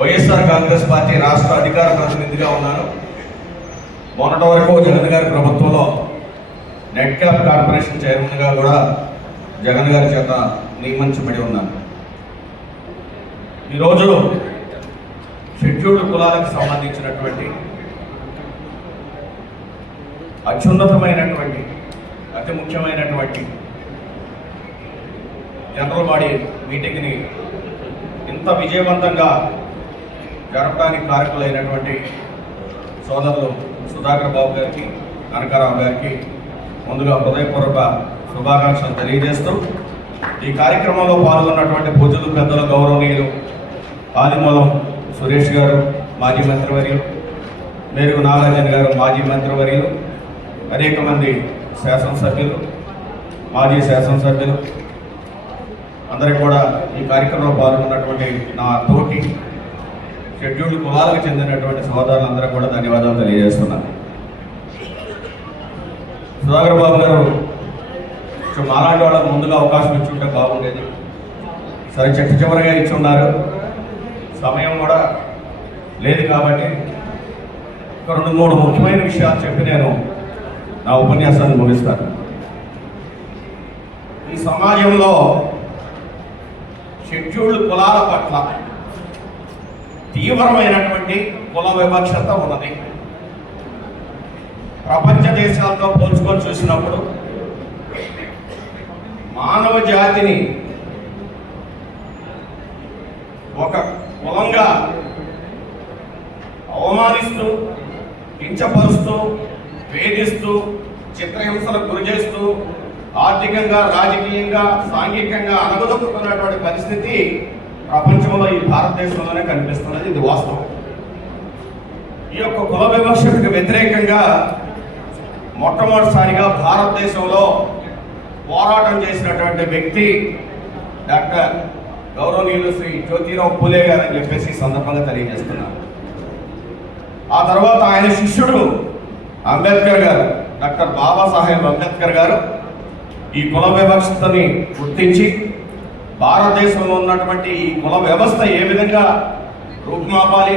YSR Congress party రాష్ట్ర అధికార ప్రతినిధిగా ఉన్నాను. మొన్నటి వరకు జగన్ గారి ప్రభుత్వంలో నెట్ క్యాప్ కార్పొరేషన్ చైర్మన్గా కూడా జగన్ గారి చేత నియమించబడి ఉన్నాను. ఈరోజు షెడ్యూల్డ్ కులాలకు సంబంధించినటువంటి అత్యున్నతమైనటువంటి అతి ముఖ్యమైనటువంటి జనరల్ బాడీ మీటింగ్ని ఇంత విజయవంతంగా జరపడానికి కారకులైనటువంటి సోదరులు సుధాకర్ బాబు గారికి, కనకారావు గారికి ముందుగా హృదయపూర్వక శుభాకాంక్షలు తెలియజేస్తూ ఈ కార్యక్రమంలో పాల్గొన్నటువంటి పూజలు పెద్దలు గౌరవనీయులు ఆదిమూలం సురేష్ గారు మాజీ మంత్రివర్యులు, మేరుగు నాగార్జున గారు మాజీ మంత్రివర్యులు, అనేక మంది శాసనసభ్యులు, మాజీ శాసనసభ్యులు అందరికీ కూడా ఈ కార్యక్రమంలో పాల్గొన్నటువంటి నా తోటి షెడ్యూల్డ్ కులాలకు చెందినటువంటి సోదరులందరూ కూడా ధన్యవాదాలు తెలియజేస్తున్నాను. సుధాకర్ బాబు గారు మాలాంటి వాళ్ళకు ముందుగా అవకాశం ఇచ్చుంటే బాగుండేది. సరే చివరిగా ఇచ్చి ఉన్నారు, సమయం కూడా లేదు కాబట్టి ఒక 2-3 ముఖ్యమైన విషయాలు చెప్పి నేను నా ఉపన్యాసాన్ని ముగిస్తాను. ఈ సమాజంలో షెడ్యూల్డ్ కులాల పట్ల తీవ్రమైనటువంటి కుల వివక్షత ఉన్నది. ప్రపంచ దేశాలతో పోల్చుకొని చూసినప్పుడు మానవ జాతిని ఒక కులంగా అవమానిస్తూ, కించపరుస్తూ, వేధిస్తూ, చిత్రహింసలకు గురి చేస్తూ, ఆర్థికంగా, రాజకీయంగా, సాంఘికంగా అనగదొక్కుతున్నటువంటి పరిస్థితి ప్రపంచంలో ఈ భారతదేశంలోనే కనిపిస్తున్నది. ఇది వాస్తవం. ఈ యొక్క కుల వివక్షకు వ్యతిరేకంగా మొట్టమొదటిసారిగా భారతదేశంలో పోరాటం చేసినటువంటి వ్యక్తి డాక్టర్ గౌరవనీయులు శ్రీ జ్యోతిరావు పూలే గారు అని చెప్పేసి ఈ సందర్భంగా తెలియజేస్తున్నారు. ఆ తర్వాత ఆయన శిష్యుడు అంబేద్కర్ గారు, డాక్టర్ బాబాసాహెబ్ అంబేద్కర్ గారు ఈ కుల వ్యవస్థని గుర్తించి భారతదేశంలో ఉన్నటువంటి ఈ కుల వ్యవస్థ ఏ విధంగా రూపుమాపాలి,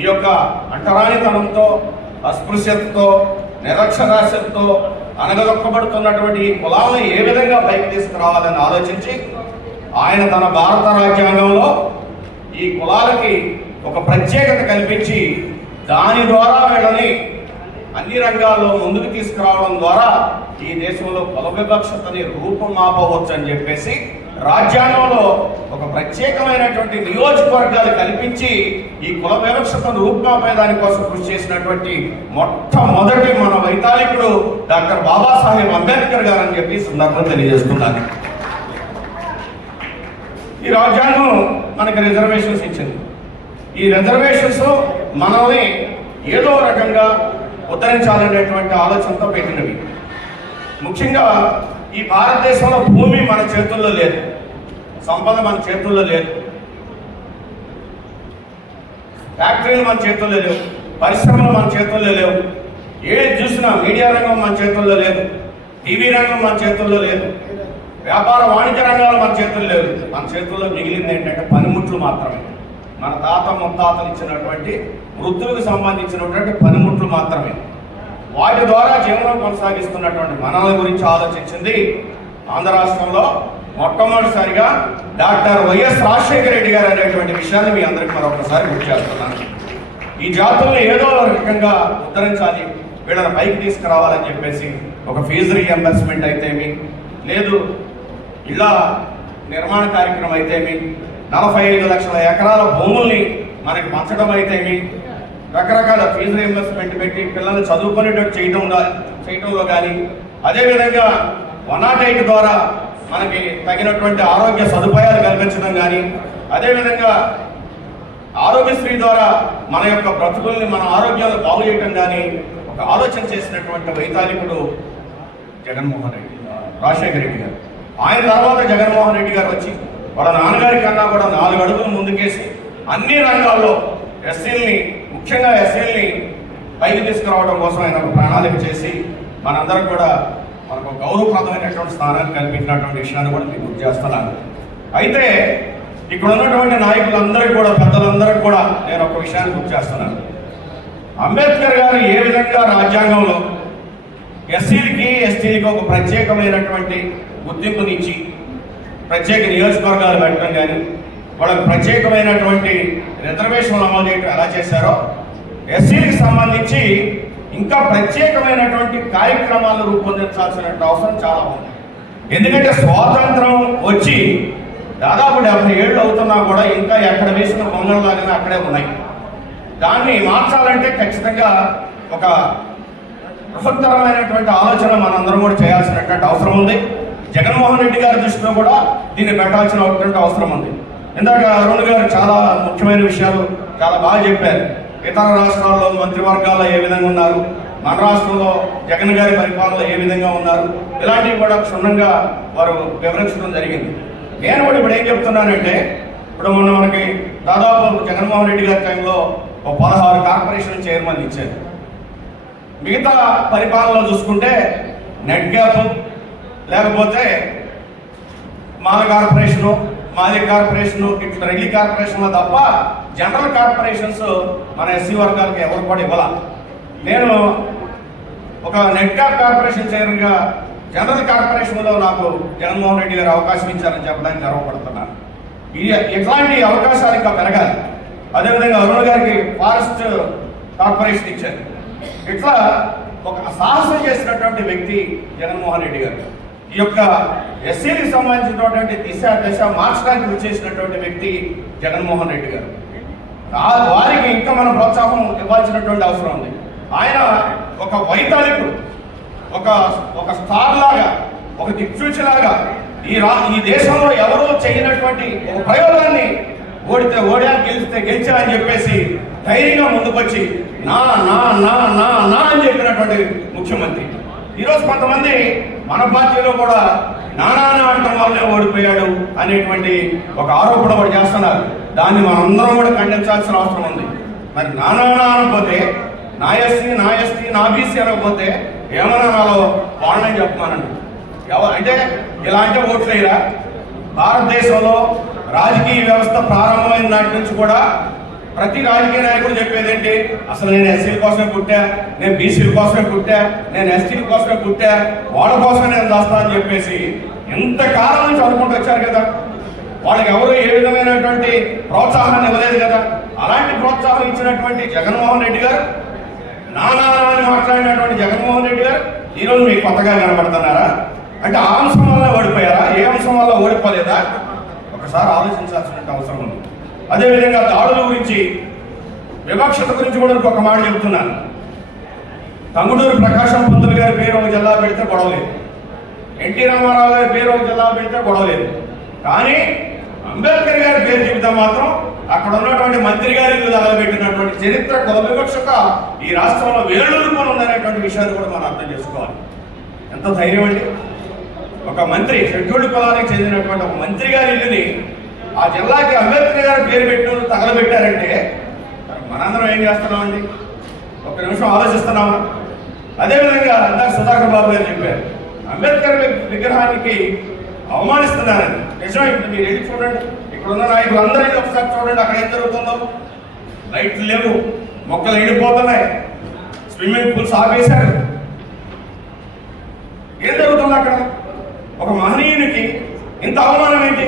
ఈ యొక్క అంటరానితనంతో, అస్పృశ్యతతో, నిరక్షరాస్యతతో అనగదొక్కబడుతున్నటువంటి ఈ కులాలను ఏ విధంగా పైకి తీసుకురావాలని ఆలోచించి ఆయన తన భారత రాజ్యాంగంలో ఈ కులాలకి ఒక ప్రత్యేకత కల్పించి దాని ద్వారా వీళ్ళని అన్ని రంగాల్లో ముందుకు తీసుకురావడం ద్వారా ఈ దేశంలో కుల వివక్షతని రూపుమాపవచ్చు అని చెప్పేసి రాజ్యాంగంలో ఒక ప్రత్యేకమైనటువంటి నియోజకవర్గాలు కల్పించి ఈ కుల వివక్షతను రూపుమాపే దానికోసం కృషి చేసినటువంటి మొట్టమొదటి మన వైతాళికుడు డాక్టర్ బాబాసాహెబ్ అంబేద్కర్ గారు అని చెప్పి సందర్భంగా తెలియజేస్తున్నారు. ఈ రాజ్యాంగం మనకి రిజర్వేషన్స్ ఇచ్చింది. ఈ రిజర్వేషన్స్ మనల్ని ఏదో రకంగా ఉద్ధరించాలనేటువంటి ఆలోచనతో పెట్టినవి. ముఖ్యంగా ఈ భారతదేశంలో భూమి మన చేతుల్లో లేదు, సంపద మన చేతుల్లో లేదు, ఫ్యాక్టరీలు మన చేతుల్లో లేవు, పరిశ్రమలు మన చేతుల్లో లేవు, ఏది చూసినా మీడియా రంగం మన చేతుల్లో లేదు, టీవీ రంగం మన చేతుల్లో లేదు, వ్యాపార వాణిజ్య రంగాలు మన చేతుల్లో లేవు. మన చేతుల్లో మిగిలింది ఏంటంటే పనిముట్లు మాత్రమే. మన తాత ముత్తాతలు ఇచ్చినటువంటి వృత్తులకు సంబంధించినటువంటి పనిముట్లు మాత్రమే. వాటి ద్వారా జీవనం కొనసాగిస్తున్నటువంటి మనల గురించి ఆలోచించింది ఆంధ్ర రాష్ట్రంలో మొట్టమొదటిసారిగా డాక్టర్ వైఎస్ రాజశేఖర రెడ్డి గారు అనేటువంటి విషయాన్ని మీ అందరికీ మరొకసారి గుర్తు చేస్తున్నాను. ఈ జాతుల్ని ఏదో రకంగా ఉద్ధరించాలి, వీళ్ళని పైకి తీసుకురావాలని చెప్పేసి ఒక ఫీజు రీఎంబర్స్మెంట్ అయితేమి, లేదు ఇళ్ళ నిర్మాణ కార్యక్రమం అయితేమి, 45 లక్షల ఎకరాల భూముల్ని మనకి పంచడం అయితేమి, రకరకాల ఫీజు రీఎంబర్స్మెంట్ పెట్టి పిల్లల్ని చదువుకునేటట్టు చేయడంలో కానీ, అదేవిధంగా 108 ద్వారా మనకి తగినటువంటి ఆరోగ్య సదుపాయాలు కల్పించడం కానీ, అదేవిధంగా ఆరోగ్యశ్రీ ద్వారా మన యొక్క బ్రతుకుల్ని, మన ఆరోగ్యాలు బాగు చేయడం కానీ ఒక ఆలోచన చేసినటువంటి వైతాళికుడు జగన్మోహన్ రెడ్డి, రాజశేఖర రెడ్డి గారు. ఆయన తర్వాత జగన్మోహన్ రెడ్డి గారు వచ్చి వాళ్ళ నాన్నగారి కన్నా కూడా 4 అడుగులు ముందుకేసి అన్ని రంగాల్లో ఎస్సీల్ని, ముఖ్యంగా ఎస్సీల్ని పైకి తీసుకురావడం కోసం ఆయన ప్రణాళిక చేసి మనందరం కూడా మనకు గౌరవప్రదమైనటువంటి స్థానాన్ని కల్పించినటువంటి విషయాన్ని కూడా మీకు గుర్తు చేస్తున్నాను. అయితే ఇక్కడ ఉన్నటువంటి నాయకులందరికీ కూడా, పెద్దలందరికీ కూడా నేను ఒక విషయాన్ని గుర్తు చేస్తున్నాను. అంబేద్కర్ గారు ఏ విధంగా రాజ్యాంగంలో ఎస్సీలకి ఎస్టీలకి ఒక ప్రత్యేకమైనటువంటి గుర్తింపునిచ్చి ప్రత్యేక నియోజకవర్గాలు పెట్టడం కానీ, వాళ్ళకి ప్రత్యేకమైనటువంటి రిజర్వేషన్లు అమలు చేయడం ఎలా చేశారో, ఎస్సీలకు సంబంధించి ఇంకా ప్రత్యేకమైనటువంటి కార్యక్రమాలు రూపొందించాల్సిన అవసరం చాలా ఉంది. ఎందుకంటే స్వాతంత్రం వచ్చి దాదాపు 70 ఏళ్ళు అవుతున్నా కూడా ఇంకా ఎక్కడ వేసిన పొంగల్లాగానే అక్కడే ఉన్నాయి. దాన్ని మార్చాలంటే ఖచ్చితంగా ఒక బృహత్తరమైనటువంటి ఆలోచన మనందరం కూడా చేయాల్సినటువంటి అవసరం ఉంది. జగన్మోహన్ రెడ్డి గారి దృష్టిలో కూడా దీన్ని పెట్టాల్సినటువంటి అవసరం ఉంది. ఇందాక అరుణ్ గారు చాలా ముఖ్యమైన విషయాలు చాలా బాగా చెప్పారు. ఇతర రాష్ట్రాల్లో మంత్రివర్గాల్లో ఏ విధంగా ఉన్నారు, మన రాష్ట్రంలో జగన్ గారి పరిపాలనలో ఏ విధంగా ఉన్నారు, ఇలాంటివి కూడా క్షుణ్ణంగా వారు వివరించడం జరిగింది. నేను కూడా ఇప్పుడు ఏం చెప్తున్నానంటే, ఇప్పుడు మొన్న మనకి దాదాపు జగన్మోహన్ రెడ్డి గారి టైంలో 16 కార్పొరేషన్ చైర్మన్ ఇచ్చారు. మిగతా పరిపాలనలో చూసుకుంటే నెట్ గ్యాప్, లేకపోతే మాల కార్పొరేషను, మాది కార్పొరేషను, ఇట్లా రెడ్డి కార్పొరేషన్లో తప్ప జనరల్ కార్పొరేషన్స్ మన ఎస్సీ వర్గాలకి ఎవరు కూడా ఇవ్వాల. నేను ఒక నెట్ గ్యాప్ కార్పొరేషన్ చైర్మన్గా జనరల్ కార్పొరేషన్లో నాకు జగన్మోహన్ రెడ్డి గారు అవకాశం ఇచ్చారని చెప్పడానికి గర్వపడుతున్నాను. ఇట్లాంటి అవకాశాలు ఇంకా పెరగాలి. అదేవిధంగా అరుణ్ గారికి ఫారెస్ట్ కార్పొరేషన్ ఇచ్చారు. ఇట్లా ఒక సాహసం చేసినటువంటి వ్యక్తి జగన్మోహన్ రెడ్డి గారు. ఈ యొక్క ఎస్సీకి సంబంధించినటువంటి దశ మార్చడానికి వచ్చేసినటువంటి వ్యక్తి జగన్మోహన్ రెడ్డి గారు. వారికి ఇంకా మనం ప్రోత్సాహం ఇవ్వాల్సినటువంటి అవసరం ఉంది. ఆయన ఒక వైతాళికుడు, ఒక స్టార్ లాగా, ఒక దిక్సూచిలాగా ఈ దేశంలో ఎవరూ చేయనటువంటి ఒక ప్రయోగాన్ని ఓడా గెలిచా అని చెప్పేసి ధైర్యంగా ముందుకొచ్చి నా నా నా నా నా అని చెప్పినటువంటి ముఖ్యమంత్రి. ఈరోజు కొంతమంది మన పార్టీలో కూడా నానాన అంటం వల్లనే ఓడిపోయాడు అనేటువంటి ఒక ఆరోపణ కూడా చేస్తున్నారు. దాన్ని మనందరం కూడా ఖండించాల్సిన అవసరం ఉంది. మరి నానా అనకపోతే, నా ఎస్సీ నా ఎస్టీ నా బీసీ అనకపోతే ఏమన్నా నాలో వాళ్ళని చెప్పమానండి. అంటే ఇలా అంటే ఓట్లేరా? భారతదేశంలో రాజకీయ వ్యవస్థ ప్రారంభమైన నాటి నుంచి కూడా ప్రతి రాజకీయ నాయకుడు చెప్పేది ఏంటి? అసలు నేను ఎస్సీల కోసమే పుట్టా, నేను బీసీల కోసమే పుట్టా, నేను ఎస్టీల కోసమే పుట్టా, వాళ్ళ కోసమే నేను చేస్తా అని చెప్పేసి ఎంతకాలం నుంచి అనుకుంటూ వచ్చారు కదా. వాళ్ళకి ఎవరు ఏ విధమైనటువంటి ప్రోత్సాహాన్ని ఇవ్వలేదు కదా. అలాంటి ప్రోత్సాహం ఇచ్చినటువంటి జగన్మోహన్ రెడ్డి గారు, నానా అని మాట్లాడినటువంటి జగన్మోహన్ రెడ్డి గారు ఈరోజు మీకు కొత్తగా కనబడుతున్నారా? అంటే ఆ అంశం వల్ల ఓడిపోయారా? ఏ అంశం వల్ల ఓడిపోలేదా? ఒకసారి ఆలోచించాల్సిన అవసరం ఉంది. అదేవిధంగా దాడుల గురించి, వివక్షత గురించి కూడా ఇంకొక మాట చెబుతున్నాను. టంగుటూరి ప్రకాశం పంతులు గారి పేరు ఒక జిల్లా పెడితే గొడవలేదు, ఎన్టీ రామారావు గారి పేరు ఒక జిల్లా పెడితే గొడవలేదు. కానీ అంబేద్కర్ గారి పేరు చెబితే మాత్రం అక్కడ ఉన్నటువంటి మంత్రి గారి తగలబెట్టినటువంటి చరిత్ర కుల వివక్షత ఈ రాష్ట్రంలో వేరుకొని ఉందనేటువంటి విషయాన్ని కూడా మనం అర్థం చేసుకోవాలి. ఎంత ధైర్యం అండి! ఒక మంత్రి, షెడ్యూల్డ్ కులానికి చెందినటువంటి ఒక మంత్రి గారి ఇల్లుని ఆ జిల్లాకి అంబేద్కర్ గారు పేరు పెట్టిన తగలబెట్టారంటే మనందరం ఏం చేస్తున్నామండి? ఒక నిమిషం ఆలోచిస్తున్నామా? అదేవిధంగా ఇందాక సుధాకర్ బాబు గారు చెప్పారు, అంబేద్కర్ విగ్రహానికి అవమానిస్తున్నారని. నిజం. ఇప్పుడు మీరు వెళ్ళి చూడండి, ఇక్కడ ఉన్న నాయకులు అందరూ ఒకసారి చూడండి, అక్కడ ఏం జరుగుతుందో. లైట్లు లేవు, మొక్కలు ఎండిపోతున్నాయి, స్విమ్మింగ్ పూల్స్ ఆపేశారు. ఏం జరుగుతుంది అక్కడ? ఒక మహనీయునికి ఇంత అవమానం ఏంటి?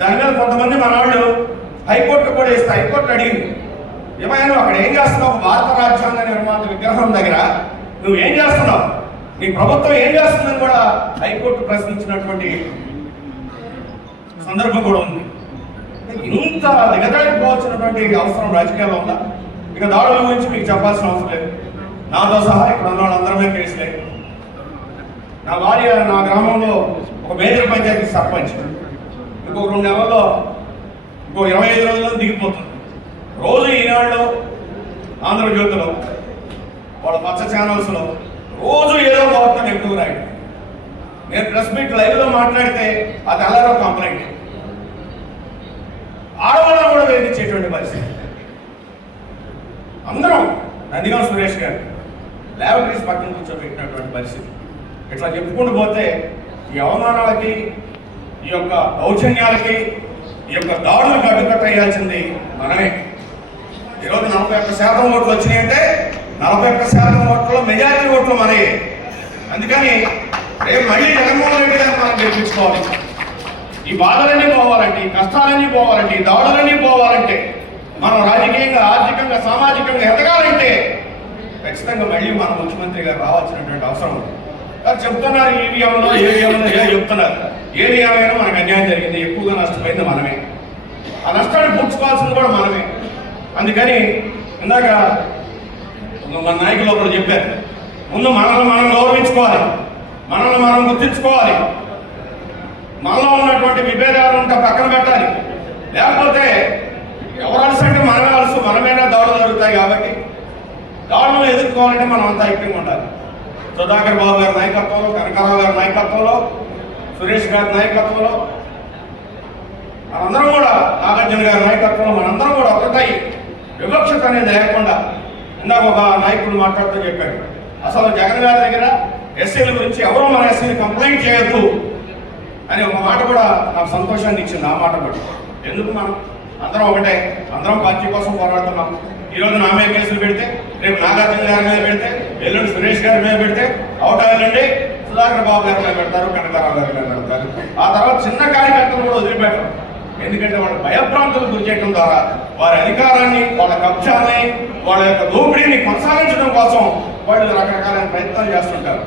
దాని మీద కొంతమంది మనవాళ్ళు హైకోర్టు కూడా ఇస్తే హైకోర్టు అడిగింది, ఏమైనా అక్కడ ఏం చేస్తున్నావు? భారత రాజ్యాంగ నిర్మాత విగ్రహం దగ్గర నువ్వు ఏం చేస్తున్నావు? నీ ప్రభుత్వం ఏం చేస్తుందని కూడా హైకోర్టు ప్రశ్నించినటువంటి సందర్భం కూడా ఉంది. ఇంత దిగజారిపోవాల్సినటువంటి అవసరం రాజకీయాల్లో ఉందా? ఇక దాడుల గురించి మీకు చెప్పాల్సిన అవసరం లేదు. నాతో సహా ఇక్కడ ఉన్న వాళ్ళందరమే కేసులే. నా భార్య నా గ్రామంలో ఒక మేజర్ పంచాయతీ సర్పంచ్. ఇంకో 2 నెలల్లో, ఇంకో 25 రోజుల్లో దిగిపోతుంది. రోజు ఈనాడులో, ఆంధ్రజ్యోతిలో, వాళ్ళ పచ్చ ఛానల్స్లో రోజు ఏదో వార్త నెగిటివ్ రాయడం. నేను ప్రెస్ మీట్ లైవ్లో మాట్లాడితే అది అలరో కంప్లైంట్. ఆడవాళ్ళను కూడా వేధించేటువంటి పరిస్థితి. అందరం నందిగాం సురేష్ గారు ల్యాబొరేటరీస్ పక్కన కూర్చోబెట్టినటువంటి పరిస్థితి. ఇట్లా చెప్పుకుంటూ పోతే ఈ అవమానాలకి, ఈ యొక్క దౌర్జన్యాలకి, ఈ యొక్క దాడులకు అడ్డుకట్టేయాల్సింది మనమే. ఈరోజు 41% ఓట్లు వచ్చినాయంటే 41% ఓట్లలో మెజారిటీ ఓట్లు మనయే. అందుకని రేపు మళ్ళీ జగన్మోహన్ రెడ్డి గారిని మనం గెలిపించుకోవాలి. ఈ బాధలన్నీ పోవాలంటే, ఈ కష్టాలన్నీ పోవాలంటే, ఈ దాడులన్నీ పోవాలంటే, మనం రాజకీయంగా, ఆర్థికంగా, సామాజికంగా ఎదగాలంటే ఖచ్చితంగా మళ్ళీ మన ముఖ్యమంత్రి గారు రావాల్సినటువంటి అవసరం ఉంది. చెప్తున్నారు ఈవీఎంలో చెప్తున్నారు. ఏది ఏమైనా మనకు అన్యాయం జరిగింది, ఎక్కువగా నష్టపోయింది మనమే. ఆ నష్టాన్ని పూడ్చుకోవాల్సింది కూడా మనమే. అందుకని ఇందాక మన నాయకులు ఒకరు చెప్పారు, ముందు మనల్ని మనం గౌరవించుకోవాలి, మనల్ని మనం గుర్తించుకోవాలి, మనలో ఉన్నటువంటి విభేదాలు ఉంటే పక్కన పెట్టాలి. లేకపోతే ఎవరు అలసి అంటే మనమే అలసు, మనమేనా దాడులు జరుగుతాయి. కాబట్టి దాడులను ఎదుర్కోవాలంటే మనం అంతా ఐక్యంగా ఉండాలి. సుధాకర్ బాబు గారి నాయకత్వంలో, కనకారావు గారి నాయకత్వంలో, సురేష్ గారి నాయకత్వంలో, మనందరం కూడా, నాగార్జున గారి నాయకత్వంలో మనందరం కూడా ఒకటై వివక్షత అనేది లేకుండా. ఇందాక ఒక నాయకుడు మాట్లాడుతూ చెప్పాడు, అసలు జగన్ గారి దగ్గర ఎస్సీల గురించి ఎవరో మన ఎస్సీని కంప్లైంట్ చేయొద్దు అని ఒక మాట కూడా నాకు సంతోషాన్ని ఇచ్చింది. ఆ మాట కూడా ఎందుకు మనం అందరం ఒకటే, అందరం పార్టీ కోసం పోరాడుతున్నాం. ఈరోజు నా మీద కేసులు పెడితే, రేపు నాగార్జున గారి మీద పెడితే, ఎల్లుండి సురేష్ గారి మీద పెడితే, అవుట్ అయ్యాలండి సుధాకర్ బాబు గారి మీద పెడతారు, కనకారావు గారి మీద పెడతారు. ఆ తర్వాత చిన్న కార్యకర్తలు కూడా వదిలిపెట్టరు. ఎందుకంటే వాళ్ళ భయభ్రాంతులు గురి చేయడం ద్వారా వారి అధికారాన్ని, వాళ్ళ కబ్జాన్ని, వాళ్ళ యొక్క దోపిడీని కొనసాగించడం కోసం వాళ్ళు రకరకాల ప్రయత్నాలు చేస్తుంటారు.